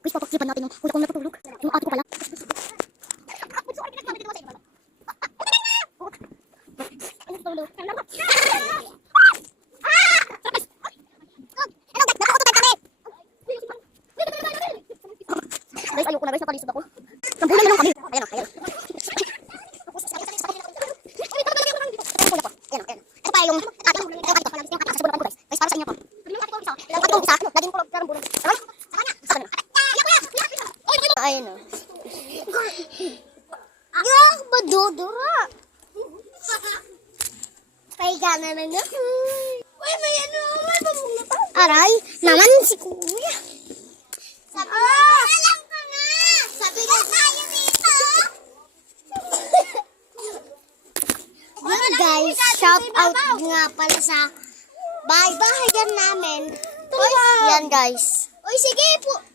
Guys, papagsipan natin yung kuya kong natutulog. Yung ate ko pala. Guys, ayoko na guys, napalisod ako. Nambulan na lang kami. Ayan o, ayan. Ito pa yung ating guys. Guys, para sa inyo po. Yung ating isa, laging kulog ka ng bulong. Ayun o. Yak, madudura. Pahiga na lang ako. Uy, may ano naman. Aray, naman si kuya. Sabi alam ko na. Sabi ko tayo dito. Yun guys, shout out nga pala sa bahay-bahay yan namin. Yan guys. Uy, sige po.